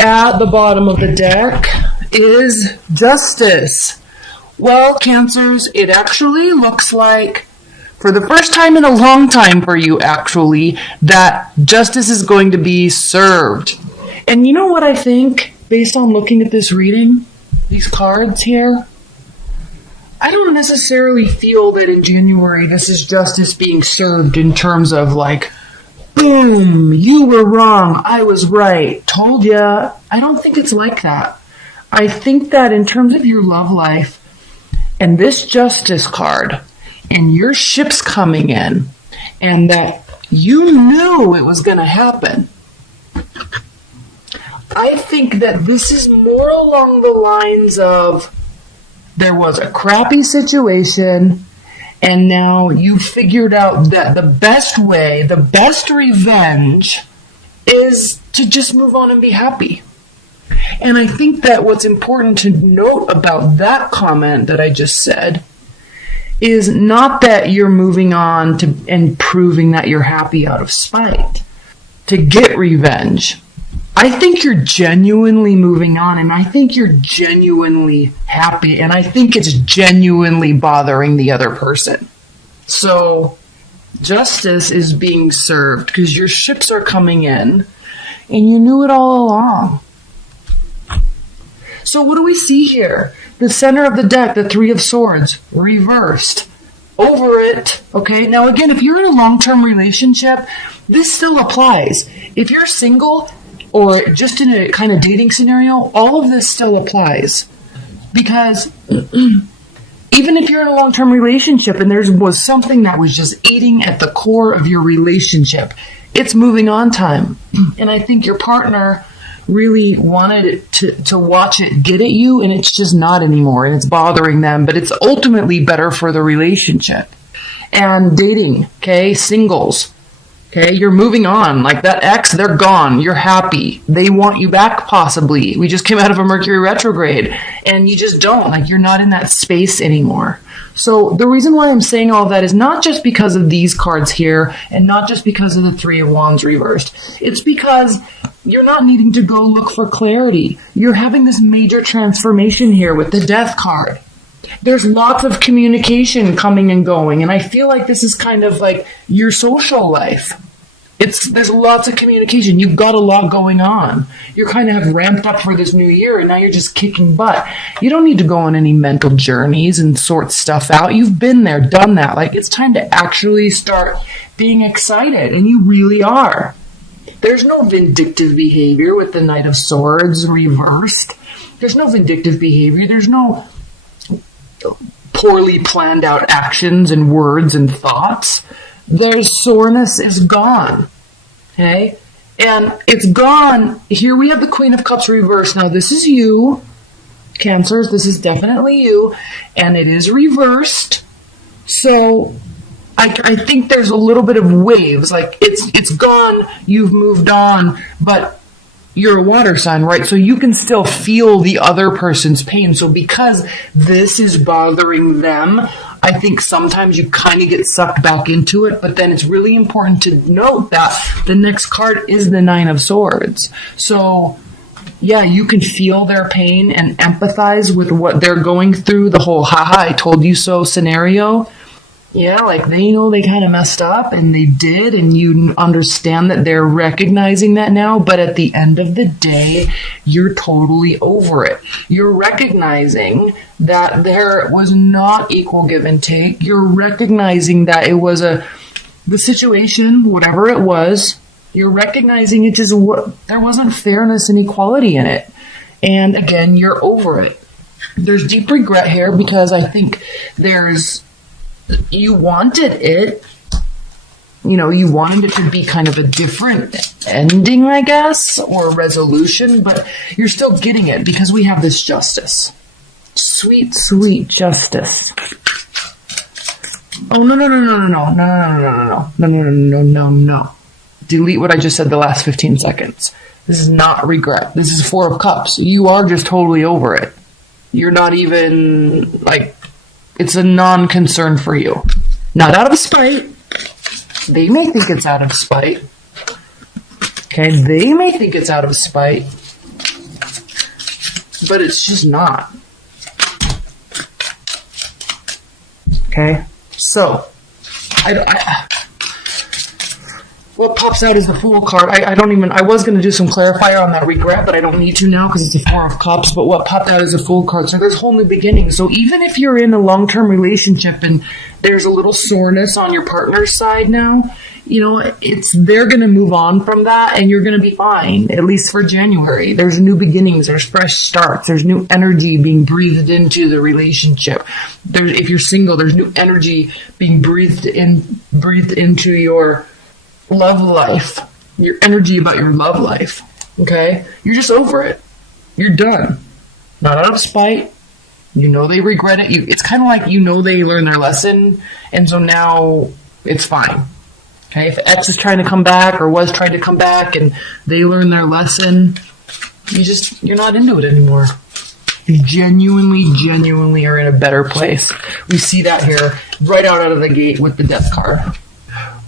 at the bottom of the deck is justice. Well, Cancers, it actually looks like, for the first time in a long time for you, actually, that justice is going to be served. And you know what I think, based on looking at this reading, these cards here? I don't necessarily feel that in January this is justice being served in terms of like, boom, you were wrong, I was right, told ya. I don't think it's like that. I think that in terms of your love life and this justice card and your ships coming in and that you knew it was going to happen, I think that this is more along the lines of there was a crappy situation and now you figured out that the best way, the best revenge is to just move on and be happy. And I think that what's important to note about that comment that I just said is not that you're moving on to and proving that you're happy out of spite to get revenge. I think you're genuinely moving on, and I think you're genuinely happy, and I think it's genuinely bothering the other person. So justice is being served because your ships are coming in, and you knew it all along. So what do we see here? The center of the deck, the Three of Swords, reversed. Over it. Okay, now again, if you're in a long-term relationship, this still applies. If you're single, or just in a kind of dating scenario, all of this still applies. Because even if you're in a long-term relationship and there was something that was just eating at the core of your relationship, it's moving on time. And I think your partner really wanted it to watch it get at you, and it's just not anymore, and it's bothering them, but it's ultimately better for the relationship. And dating, okay, singles, okay, you're moving on. Like that ex, they're gone. You're happy. They want you back, possibly. We just came out of a Mercury retrograde, and you just don't. Like, you're not in that space anymore. So the reason why I'm saying all that is not just because of these cards here, and not just because of the Three of Wands reversed. It's because you're not needing to go look for clarity. You're having this major transformation here with the Death card. There's lots of communication coming and going, and I feel like this is kind of like your social life. There's lots of communication. You've got a lot going on. You kind of have ramped up for this new year, and now you're just kicking butt. You don't need to go on any mental journeys and sort stuff out. You've been there, done that. Like, it's time to actually start being excited, and you really are. There's no vindictive behavior with the Knight of Swords reversed. There's no vindictive behavior. There's no poorly planned out actions and words and thoughts. Their soreness is gone. Okay? And it's gone. Here we have the Queen of Cups reversed. Now this is you, Cancers. This is definitely you. And it is reversed. So I think there's a little bit of waves. Like it's gone. You've moved on. But you're a water sign, right? So you can still feel the other person's pain. So because this is bothering them, I think sometimes you kind of get sucked back into it. But then it's really important to note that the next card is the Nine of Swords. So yeah, you can feel their pain and empathize with what they're going through. The whole haha, I told you so scenario. Yeah, like they know they kind of messed up, and they did, and you understand that they're recognizing that now, but at the end of the day, you're totally over it. You're recognizing that there was not equal give and take. You're recognizing that it was the situation, whatever it was, you're recognizing it just there wasn't fairness and equality in it. And again, you're over it. There's deep regret here because I think you wanted it, you wanted it to be kind of a different ending, I guess, or resolution, but you're still getting it because we have this justice. Sweet, sweet justice. Oh, no. Delete what I just said the last 15 seconds. This is not regret. This is Four of Cups. You are just totally over it. You're not even, it's a non-concern for you. Not out of spite. They may think it's out of spite. Okay, they may think it's out of spite. but it's just not. Okay, so what pops out is the Fool card. I was going to do some clarifier on that regret, but I don't need to now because it's a Four of Cups. But what popped out is a Fool card. So there's whole new beginning. So even if you're in a long-term relationship and there's a little soreness on your partner's side now, they're going to move on from that and you're going to be fine, at least for January. There's new beginnings, there's fresh starts, there's new energy being breathed into the relationship. If you're single, there's new energy being breathed into your love life, your energy about your love life. Okay? You're just over it. You're done. Not out of spite. They regret it. It's kind of like they learned their lesson, and so now it's fine. Okay? If X is trying to come back or was trying to come back and they learned their lesson, you're not into it anymore. You genuinely are in a better place. We see that here right out of the gate with the Death card.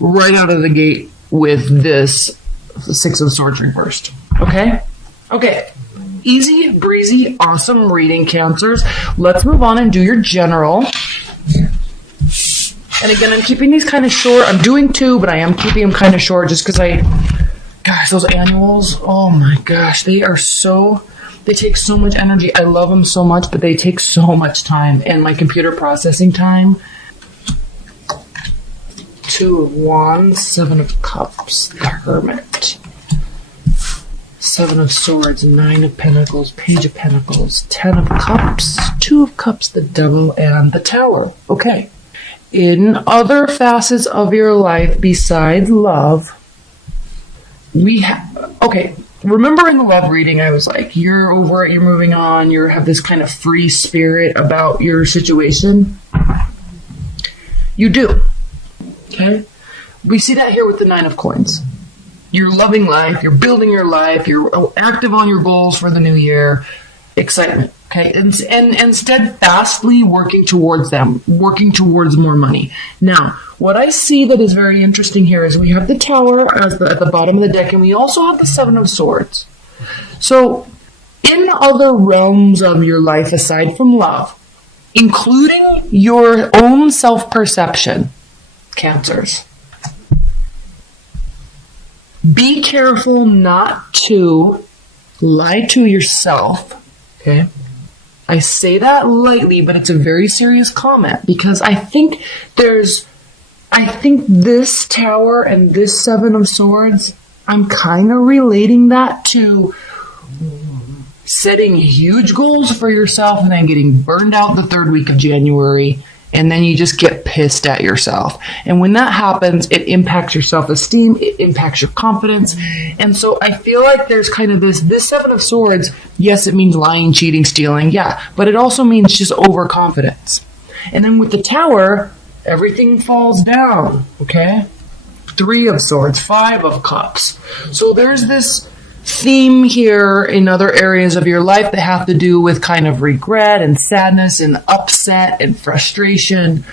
Right out of the gate with this Six of Swords reversed. Okay? Easy, breezy, awesome reading, Cancers. Let's move on and do your general. And again, I'm keeping these kind of short. I'm doing 2, but I am keeping them kind of short just because gosh, those annuals, oh my gosh, they take so much energy. I love them so much, but they take so much time. And my computer processing time. 2 of Wands, 7 of Cups, the Hermit, 7 of Swords, 9 of Pentacles, Page of Pentacles, 10 of Cups, 2 of Cups, the Devil, and the Tower. Okay. In other facets of your life besides love, remember in the love reading, I was like, you're over it, you're moving on, you have this kind of free spirit about your situation. You do. Okay? We see that here with the 9 of Coins. You're loving life, you're building your life, you're active on your goals for the new year. Excitement. Okay? And steadfastly working towards them, working towards more money. Now, what I see that is very interesting here is we have the Tower at the bottom of the deck, and we also have the 7 of Swords. So, in other realms of your life aside from love, including your own self-perception, Cancers, be careful not to lie to yourself. Okay? I say that lightly, but it's a very serious comment because I think this Tower and this 7 of Swords, I'm kind of relating that to setting huge goals for yourself and then getting burned out the 3rd week of January. And then you just get pissed at yourself. And when that happens, it impacts your self-esteem, it impacts your confidence. And so I feel like there's kind of this 7 of Swords, yes, it means lying, cheating, stealing, yeah. But it also means just overconfidence. And then with the Tower, everything falls down, okay? 3 of Swords, 5 of Cups. So there's this theme here in other areas of your life that have to do with kind of regret and sadness and upset and frustration.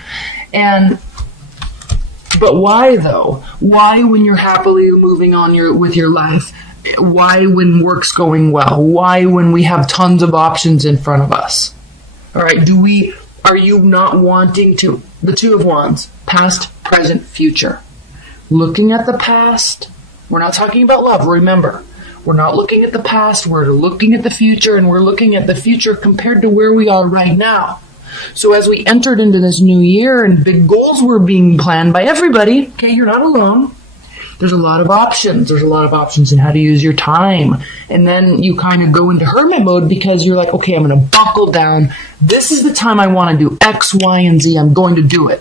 But why though? Why when you're happily moving on with your life? Why when work's going well? Why when we have tons of options in front of us? All right, are you not wanting to, the 2 of Wands, past, present, future. Looking at the past, we're not talking about love, remember. We're not looking at the past, we're looking at the future, and we're looking at the future compared to where we are right now. So as we entered into this new year and big goals were being planned by everybody, okay, you're not alone. There's a lot of options. There's a lot of options in how to use your time. And then you kind of go into hermit mode because you're like, okay, I'm going to buckle down. This is the time I want to do X, Y, and Z. I'm going to do it.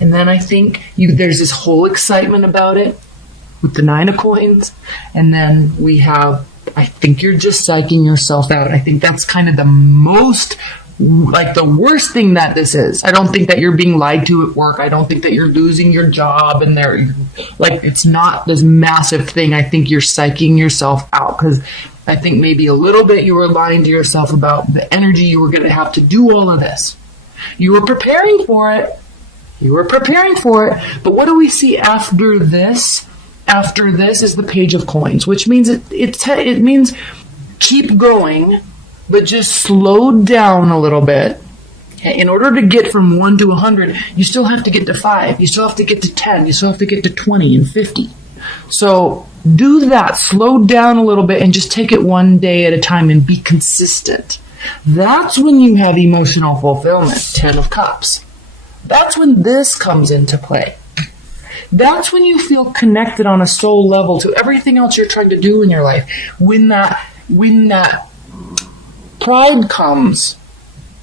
And then I think there's this whole excitement about it with the 9 of Coins. And then we have, I think you're just psyching yourself out. I think that's kind of the most, like the worst thing that this is. I don't think that you're being lied to at work. I don't think that you're losing your job and it's not this massive thing. I think you're psyching yourself out because I think maybe a little bit you were lying to yourself about the energy you were going to have to do all of this. You were preparing for it. But what do we see after this? After this is the Page of Coins, which means it means keep going, but just slowed down a little bit. In order to get from 1 to 100, you still have to get to 5. You still have to get to 10. You still have to get to 20 and 50. So do that. Slow down a little bit and just take it one day at a time and be consistent. That's when you have emotional fulfillment, 10 of Cups. That's when this comes into play. That's when you feel connected on a soul level to everything else you're trying to do in your life. When that pride comes,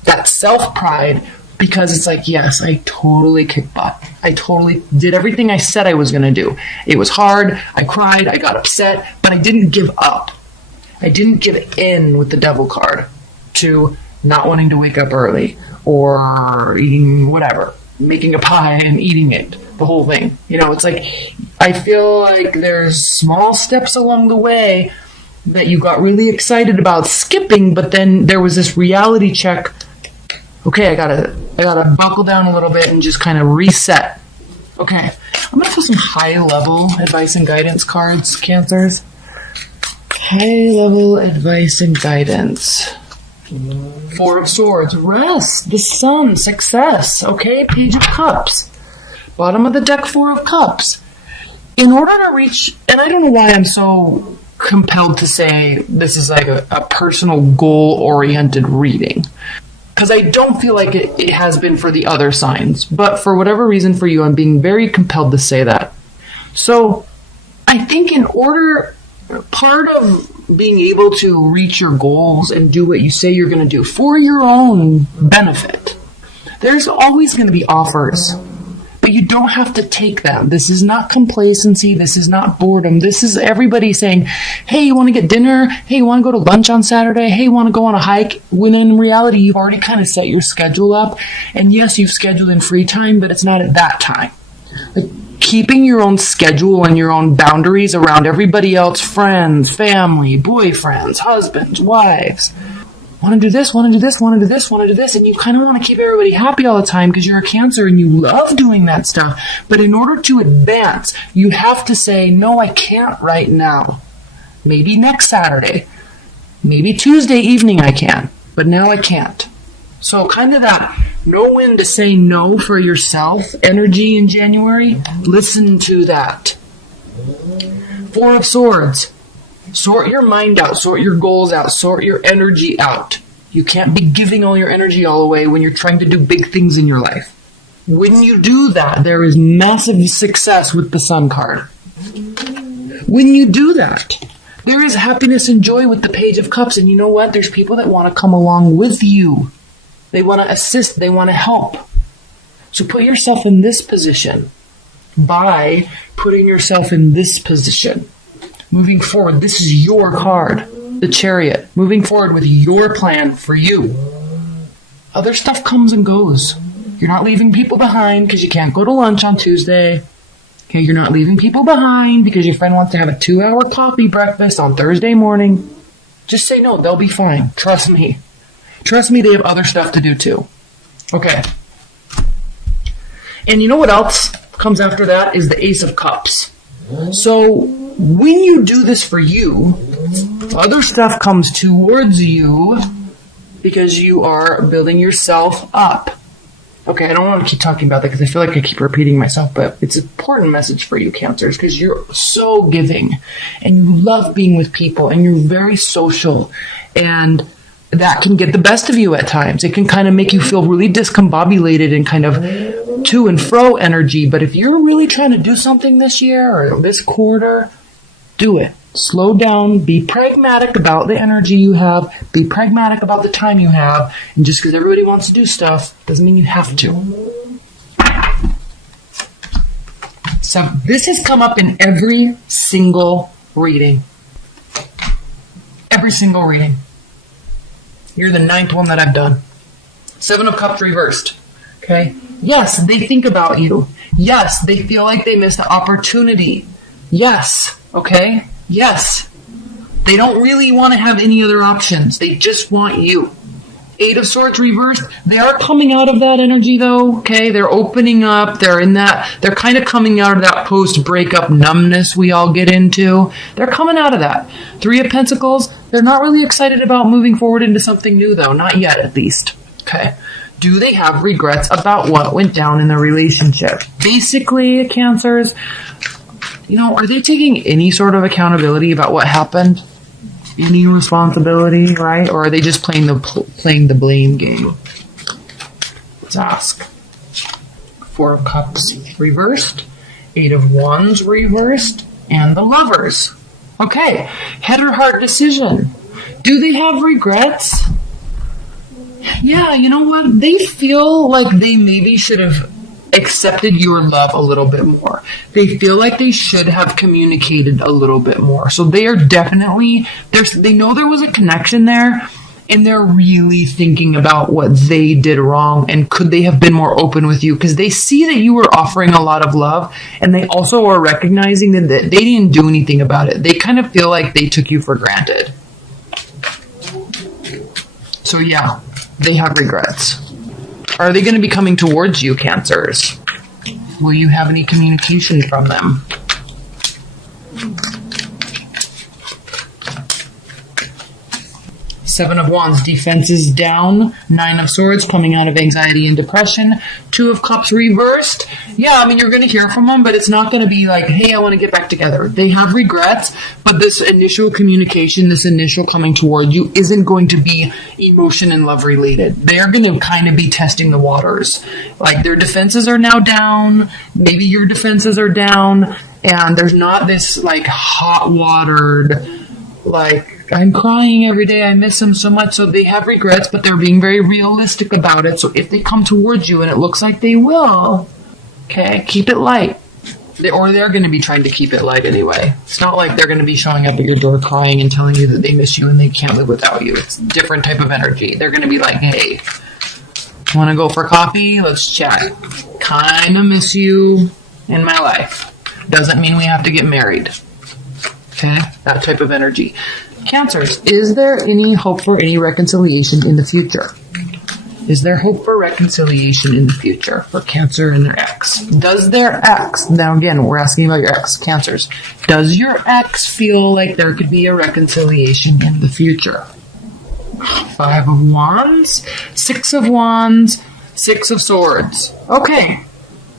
that self-pride, because it's like, yes, I totally kicked butt. I totally did everything I said I was going to do. It was hard. I cried. I got upset, but I didn't give up. I didn't give in with the devil card to not wanting to wake up early or eating whatever, making a pie and eating it, the whole thing. It's like, I feel like there's small steps along the way that you got really excited about skipping, but then there was this reality check. Okay, I gotta buckle down a little bit and just kind of reset. Okay, I'm gonna put some high-level advice and guidance cards, Cancers. High-level advice and guidance. 4 of Swords, rest, the Sun, success. Okay, Page of Cups. Bottom of the deck, 4 of Cups. In order to reach, and I don't know why I'm so compelled to say this is like a personal goal-oriented reading, because I don't feel like it has been for the other signs, but for whatever reason for you, I'm being very compelled to say that. So I think part of being able to reach your goals and do what you say you're going to do for your own benefit, there's always going to be offers, but you don't have to take them. This is not complacency. This is not boredom. This is everybody saying, hey, you want to get dinner? Hey, you want to go to lunch on Saturday? Hey, you want to go on a hike? When in reality, you've already kind of set your schedule up. And yes, you've scheduled in free time, but it's not at that time. Like, keeping your own schedule and your own boundaries around everybody else, friends, family, boyfriends, husbands, wives. Want to do this, want to do this, want to do this, want to do this, and you kind of want to keep everybody happy all the time because you're a Cancer and you love doing that stuff. But in order to advance, you have to say, no, I can't right now. Maybe next Saturday. Maybe Tuesday evening I can, but now I can't. So kind of that know when to say no for yourself energy in January. Listen to that. 4 of Swords. Sort your mind out, sort your goals out, sort your energy out. You can't be giving all your energy all away when you're trying to do big things in your life. When you do that, there is massive success with the Sun card. When you do that, there is happiness and joy with the Page of Cups. And you know what? There's people that want to come along with you. They want to assist. They want to help. So put yourself in this position by putting yourself in this position. Moving forward, this is your card, the Chariot. Moving forward with your plan for you. Other stuff comes and goes. You're not leaving people behind because you can't go to lunch on Tuesday. Okay, you're not leaving people behind because your friend wants to have a 2-hour coffee breakfast on Thursday morning. Just say no, they'll be fine. Trust me. Trust me, they have other stuff to do too. Okay. And you know what else comes after that is the Ace of Cups. So when you do this for you, other stuff comes towards you because you are building yourself up. Okay, I don't want to keep talking about that because I feel like I keep repeating myself, but it's an important message for you, Cancers, because you're so giving and you love being with people and you're very social, and that can get the best of you at times. It can kind of make you feel really discombobulated and kind of to and fro energy. But if you're really trying to do something this year or this quarter, do it. Slow down. Be pragmatic about the energy you have. Be pragmatic about the time you have. And just because everybody wants to do stuff doesn't mean you have to. So this has come up in every single reading. Every single reading. You're the 9th one that I've done. 7 of Cups reversed. Okay? Yes, they think about you. Yes, they feel like they missed the opportunity. Yes. Okay? Yes. They don't really want to have any other options. They just want you. Eight of Swords reversed. They are coming out of that energy though, okay? They're opening up. They're kind of coming out of that post-breakup numbness we all get into. They're coming out of that. Three of Pentacles, they're not really excited about moving forward into something new though. Not yet, at least. Okay. Do they have regrets about what went down in the relationship? Basically, Cancers, are they taking any sort of accountability about what happened? Any responsibility, right? Or are they just playing the blame game? Let's ask. Four of Cups reversed, Eight of Wands reversed, and the Lovers. Okay, head or heart decision. Do they have regrets? Yeah, you know what? They feel like they maybe should have accepted your love a little bit more. They feel like they should have communicated a little bit more. So they are definitely, they know there was a connection there, and they're really thinking about what they did wrong and could they have been more open with you, because they see that you were offering a lot of love, and they also are recognizing that they didn't do anything about it. They kind of feel like they took you for granted. So yeah, they have regrets. Are they going to be coming towards you, Cancers? Will you have any communication from them? Seven of Wands, defenses down. Nine of Swords, coming out of anxiety and depression. Two of Cups reversed. Yeah, you're going to hear from them, but it's not going to be like, hey, I want to get back together. They have regrets, but this initial communication, this initial coming toward you isn't going to be emotion and love related. They are going to kind of be testing the waters. Like, their defenses are now down. Maybe your defenses are down, and there's not this like hot-watered, like, I'm crying every day, I miss him so much. So they have regrets, but they're being very realistic about it. So if they come towards you, and it looks like they will, okay, keep it light. Or they're going to be trying to keep it light anyway. It's not like they're going to be showing up at your door crying and telling you that they miss you and they can't live without you. It's a different type of energy. They're going to be like, hey, want to go for coffee? Let's chat. Kind of miss you in my life. Doesn't mean we have to get married. Okay? That type of energy. Cancers, is there any hope for any reconciliation in the future? Is there hope for reconciliation in the future for Cancer and their ex? Does their ex, now again, we're asking about your ex, Cancers, does your ex feel like there could be a reconciliation in the future? Five of Wands, Six of Wands, Six of Swords. Okay.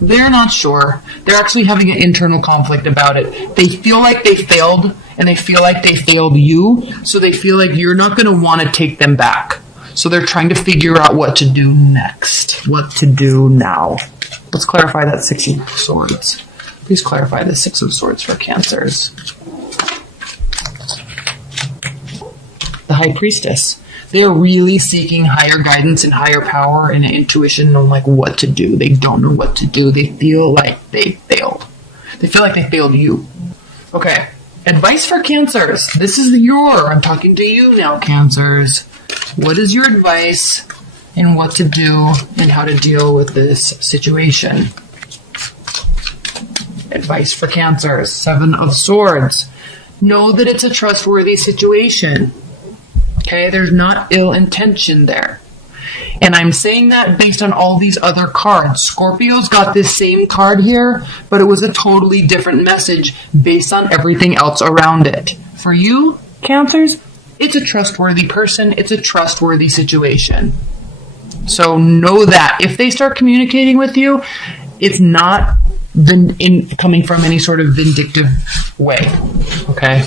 They're not sure. They're actually having an internal conflict about it. They feel like they failed, and they feel like they failed you, so they feel like you're not going to want to take them back. So they're trying to figure out what to do next, what to do now. Let's clarify that Six of Swords. Please clarify the Six of Swords for Cancers. The High Priestess. They're really seeking higher guidance and higher power and intuition on like what to do. They don't know what to do. They feel like they failed. They feel like they failed you. Okay. Advice for Cancers. This is I'm talking to you now, Cancers. What is your advice in what to do and how to deal with this situation? Advice for Cancers. Seven of Swords. Know that it's a trustworthy situation. Okay, there's not ill intention there. And I'm saying that based on all these other cards. Scorpio's got this same card here, but it was a totally different message based on everything else around it. For you, Cancers, it's a trustworthy person. It's a trustworthy situation. So know that. If they start communicating with you, it's not coming from any sort of vindictive way. Okay?